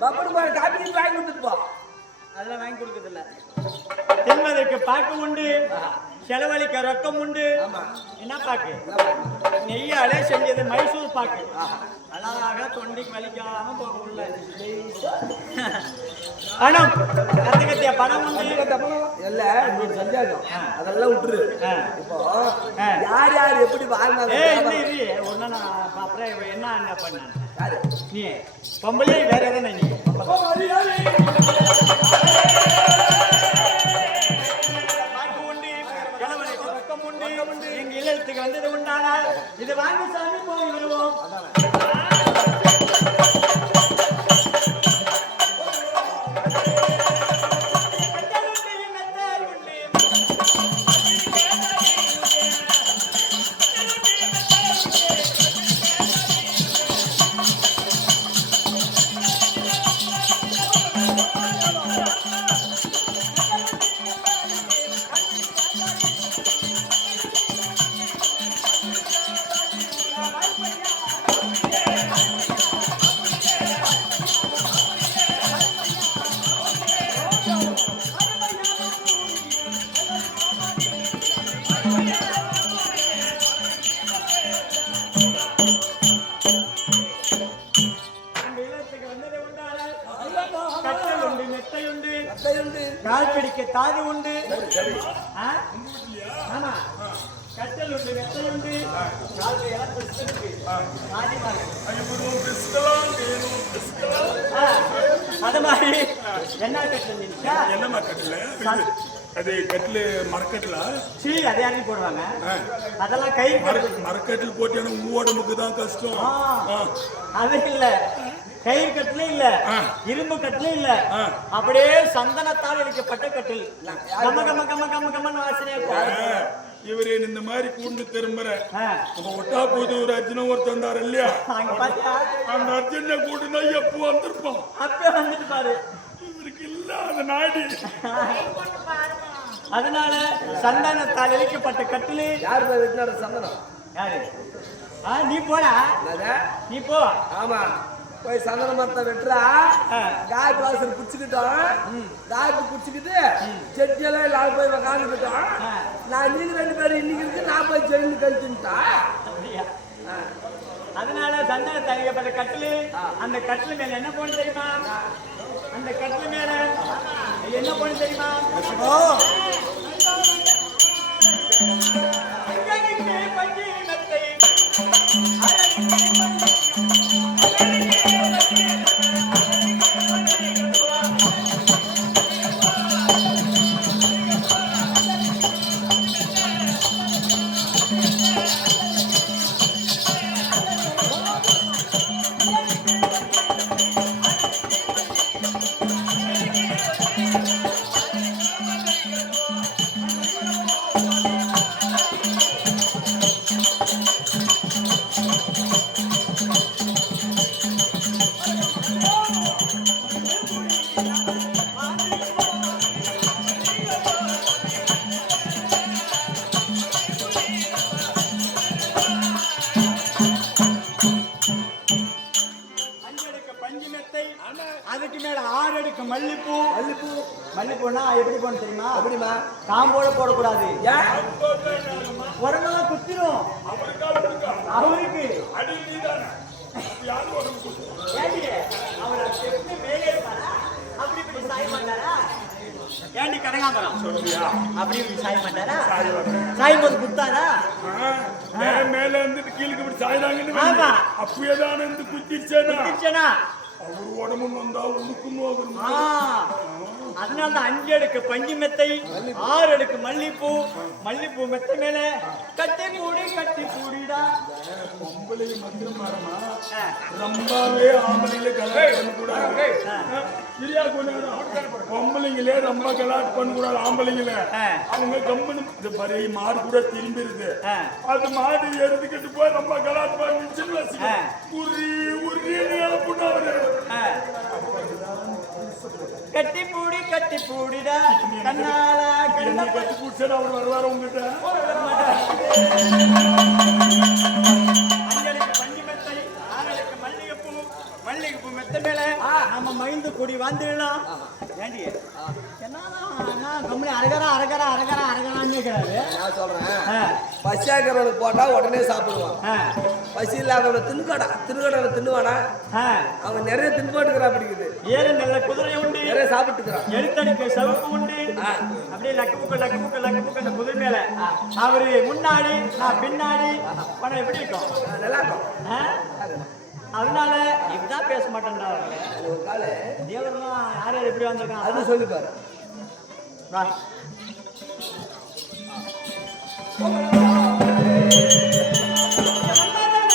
Buffer பாரு copy வாங்கி கொடுத்துட்டு போ. அதெல்லாம் வாங்கி கொடுக்கறது இல்ல தின்பதற்கு பாக்கு உண்டு செலவழிக்க ரொக்கம் உண்டு. என்ன பாக்கு? நெய்யாலே செஞ்சது மைசூர் பாக்கு. அழகாக தொண்டைக்கு வலிக்காம போக உள்ள. பணம். கத்துக்கத்திய பணம் இல்ல சந்தேகம். அதெல்லாம் விட்டுரு. இப்போ. யார் யார் எப்படி இது ஒன்னு நான் அப்புறம் என்ன என்ன பண்ணேன் யாரு? நீ பொம்பளே வேற எதுனா நீ? வந்தது உண்டானால் இது வாங்கி சாமி போய் வருவோம் எங்க அத்தை உண்டு. கால் பிடிக்க தாது உண்டு. ஆ? ஆமா. கட்டல் உண்டு மெத்தை உண்டு கால் எல்லாம் பிடிச்சிருக்கு அது மாதிரி. என்ன கட்டல் என்னம்மா கட்டில? அது கட்டில் மரக்கட்டில? சீ அதை யாரும் போடுவாங்க? அதெல்லாம் கை மர மரக்கட்டில் போட்டேன்னா உன் உடம்புக்கு தான் கஷ்டம். அது இல்ல. கயிறு கட்டிலும் இல்ல. இரும்பு கட்டிலும் இல்ல. அப்படியே சந்தனத்தால் இடிக்கப்பட்ட கட்டில். கம கம கம கம கமன்னு வாசனையா. இவரு இந்த மாதிரி கூண்டு திரும்புற. நம்ம ஒட்டா போது ஒரு அர்ஜுன ஒருத்தன் வந்தார் இல்லையா? அந்த அர்ஜுன கூண்டுனா எப்போ வந்திருப்பான்? அப்பே வந்துட்டு பாரு. இவருக்கு இல்லாத நாடி. அதனால சந்தனத்தால் இழைக்கப்பட்ட கட்டிலு யார் வெட்டினாரு சந்தனம்? யாரு? ஆ நீ போடா? நீ போ. ஆமா. போய் சந்தன மரத்தை வெட்டுறா. காய்ப்பு வாசல் பிடிச்சிக்கிட்டோம். காய்ப்பு பிடிச்சிக்கிட்டு செட்டியெல்லாம் எல்லாரும் போய் உக்காந்துக்கிட்டோம். நான் நீங்க ரெண்டு பேரும் இன்னைக்கு இருக்கு நான் போய் ஜெயிலு கழிச்சுட்டா அப்படியா? அதனால சந்தனத்தால் இழைக்கப்பட்ட கட்டிலு. அந்த கட்டில் மேல என்ன போன தெரியுமா? அந்த கட்டில் மேல என்ன போன தெரியுமா? பஞ்சு மெத்தை, மல்லிப்பூனா எப்படி போன தெரியுமா எப்படிமா காம்போட போடக்கூடாது ஏன் உடம்பெல்லாம் குத்திரும் அவருக்கு? ஏண்டி, அவர் எப்படி மேலே இருப்பாரா? அப்படி சாய மாட்டாரா? ஏண்டி கனகாம்பரம்? அப்படி இப்படி சாய மாட்டாரா? சாயும் போது குத்தாரா? மேல மேல இருந்துட்டு கீழுக்கு இப்படி சாயிறாங்கன்னு ஆமா. அப்பயே தான் இருந்து குத்திருச்சேனா? அவர் உடம்பு வந்தா நோகும் ஆ, அதனால தான் அஞ்சு அடுக்கு பஞ்சு மெத்தை ஆறு அடுக்கு மல்லிப்பூ. மல்லிப்பூ மெத்தை மேல கட்டி பூடி கட்டி பூடிடா பொம்பளை ஆ, ரொம்பவே ஆம்பளைங்களே கலாட் பண்ணக்கூடாது. சரியா கொண்டாடும் பொம்பளைங்களே ரொம்ப கலாட் பண்ணக்கூடாது ஆம்பளைங்களே. அவங்க இந்த பாரு மாடு கூட திரும்பி இருக்கு ஆ. அது மாடு எடுத்துக்கிட்டு போய் ரொம்ப கலாட் பண்ணிச்சுன்னு. உரி அவரு. ஆ. கட்டி பூடி கட்டி பூடிடா. கண்ணாலா கண்ண கட்டி பிடிச்சா அவர் வருவார் உங்ககிட்ட? அஞ்சலுக்கு பஞ்சு மெத்தை ஆறலுக்கு மல்லிகைப்பூ மல்லி மல்லிகைப்பூ மெத்த மேல ஆ. நம்ம மைந்து கொடி வந்துடலாம். ஏண்டி? என்ன கம்பெனி அரகரா அரகரா அரகரா அரகரான்னு இருக்கிறாரு நான் சொல்றேன். பசியாக்கிறவனுக்கு போட்டா உடனே சாப்பிடுவான். பசி இல்லாதவன தின்னுக்கடா தின்னுக்கடா தின்னுவானா? ஆ. அவன் நிறைய தின்போட்டுக்கிறா அப்படிங்குது ஏறு நல்ல குதிரை உண்டு. சாப்பிட்டுக்கிறான் எழுத்தடிக்க சவுக்கு உண்டு. அப்படியே லக்கு புக்க லக்கு புக்க லக்கு புக்க அந்த குதிரை மேல. அவரு முன்னாடி நான் பின்னாடி. படம் எப்படி இருக்கும்? நல்லா இருக்கும்? அதனால இப்படிதான் பேச காலு தேவரெல்லாம் யார் யார் எப்படி வந்திருக்காங்க? அது சொல்லி பாரு. வா. மன்மதனும்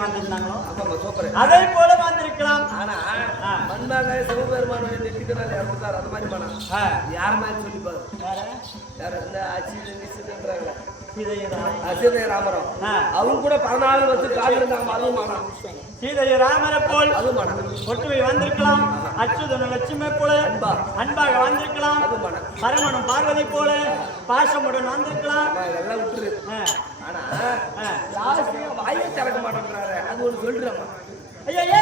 வந்திருந்தாங்களோ? அதை போல வந்திருக்கலாம். ஆனா. மன்மாக சிவபெருமான நெட்டிக்கனால யார் கொடுத்தாரு அந்த மாதிரி ஆ. யார் மாதிரி சொல்லி பாரு. வேற? யார்? இந்த அச்சிது நிச்சிதுன்றாங்களே அசிதை ராமரம். அவங்க கூட பதினாலு வருஷம் காதல் இருந்தாங்க அதுவும் மாட்டான் சீதைய ராமரை போல் அதுவும் மாட்டான் ஒற்றுமை வந்திருக்கலாம். அச்சுதன லட்சுமி போல அன்பா. அன்பாக மாட்டான் பரமனும் பார்வதி போல பாசமுடன் வந்திருக்கலாம் அம்மா, இதெல்லாம் விட்டுரு. ஆனா வாயை திறக்க மாட்டேன்றாரு அது ஒன்று சொல்றேம்மா. ஐயா,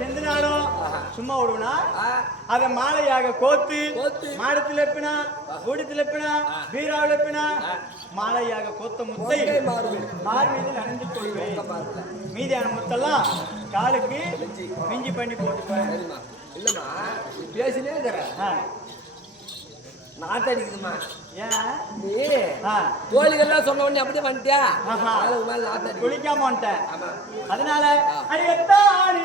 செந்தினாலும் சும்மா விடுவனா? அதை மாலையாக கோத்து கோத்து. மாடத்தில் எப்பினா கூடத்தில் எப்பினா பீராவில் எப்பினா மாலையாக கோத்த முத்தை முத்தை மார்பில். மார் மீது அணிந்து கொள்வேன். மீதியான முத்தெல்லாம் காலுக்கு மிஞ்சி. பண்ணி போட்டுப்பேன் இல்லம்மா பேசினே இருக்கிற. ஆ. நாத்தடிக்குதுமா ஏன்? நீ. கோழிகள்லாம் சொன்ன உடனே அப்படியே வந்துட்டியா குளிக்காம வந்துட்டேன். அதனால அடியத்தானி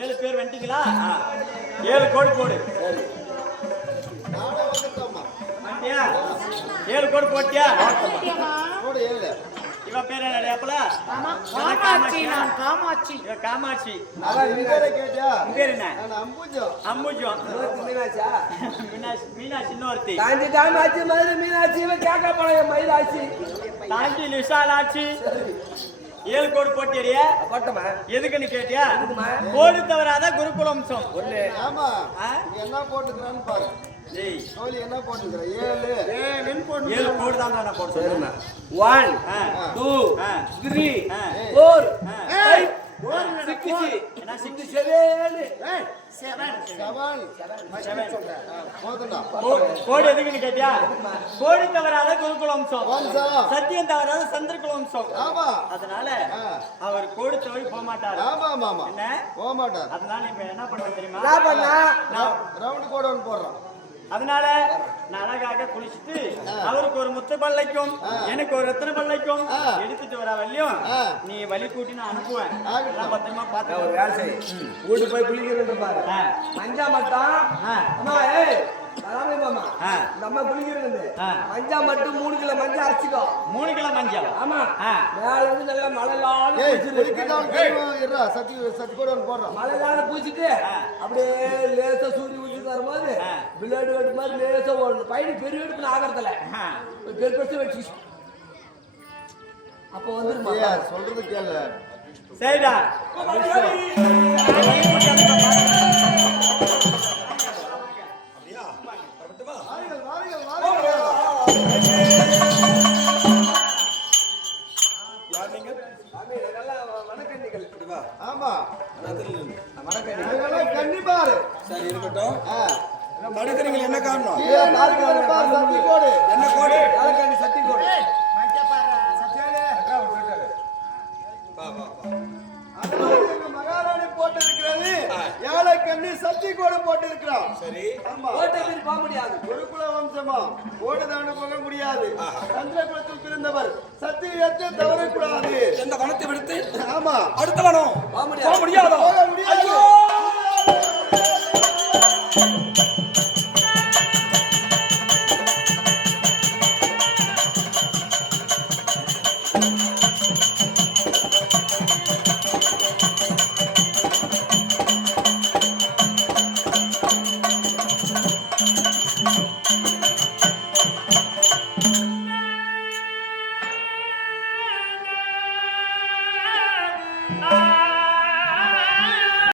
ஏழு பேர் வந்துட்டீங்களா? ஏழு கோடி வந்துட்டியா ஏழு கோடு போட்டியா? இவ பேர் என்ன காமாட்சி நான் காமாட்சி. இவ காமாட்சி. பேர் என்ன? அம்புஜம் மீனாட்சியா? மீனாட்சி மீனாட்சி இன்னொருத்தி. காஞ்சி காமாட்சி மதுரை மீனாட்சி இவன் கேட்க போன மயிலாட்சி. தாண்டி விசாலாட்சி ஏழு கோடு போட்டியறிய போட்டமா? எதுக்குன்னு கேட்டியா? கோடு தவறாத குருகுலம்சம் ஒண்ணு. ஆமா. என்ன போட்டுக்கிறான்னு பாரு. டேய், தோழி என்ன போட்டுக்கிற ஏழு. ஏழு கோடு தான் நான் போட சரிம்மா. சொன்னேன் ஒன் ஆ. டூ ஆ. த்ரீ ஆ. ஃபோர். Five six seven. சொல்றேன். கோடி எதுக்குன்னு கேட்டியா? கோடி தவறாத குருகுல வம்சம். சத்தியம் தவறாத சந்திரகுல வம்சம் ஆமா. அதனால. அவர் கோடி தவறி போக மாட்டாரு ஆமா ஆமா ஆமா. என்ன? போக மாட்டார் அதனால இப்ப என்ன பண்ணுவேன் தெரியுமா? நான் ரவுண்டு கோடு ஒன்று போடுறான் அதனால நான் அழகாக குளிச்சுட்டு அவருக்கு ஒரு முத்து பல்லைக்கும் எனக்கு ஒரு ரத்தன பல்லைக்கும். எடுத்துட்டு வர வள்ளியும். நீ வழி கூட்டி நான் அனுப்புவேன். பத்திரமா ஒரு பாத்து வேலை செய். வீட்டுக்கு போய் குளிக்கிறேன் பாரு. மஞ்சா மட்டும் ஆ. அம்மா ஏய் ராமே மாமா. ஆ. இந்த அம்மா குளிக்கிறது. மஞ்சா மட்டும் மூணு கிலோ மஞ்சள் அரைச்சிக்கோ. மூணு கிலோ மஞ்சள் ஆமா. மேல இருந்து நல்லா இருடா சத்தி சத்தி கோடு ஒன்று போடுறான் மழைலான பூச்சிட்டு. அப்படியே லேசா சூரிய ஊற்றி வரும்போது ஆ. பிள்ளைடு வெட்டு மாதிரி லேசா ஓடணும் பையனுக்கு பெரிய வெட்டு ஆகிறதுல. பெரிய பெருசு வெட்டி அப்போ வந்துருமா? சொல்றது கேளு. சரிடா. என்ன காரணம் ஏய், கோடு என்ன கோடு கண்ணி சத்தி கோடு போட்டு இருக்கிறோம் சரி. ஆமா. மீறி போக முடியாது. குருகுல வம்சமா கோடு தாண்டு போக முடியாது. சந்திரகுலத்தில் பிறந்தவர் சத்தியத்தை தவறக்கூடாது. இந்த வனத்தை விடுத்து? ஆமா. அடுத்த வனம் போக முடியாது? போக முடியாதோ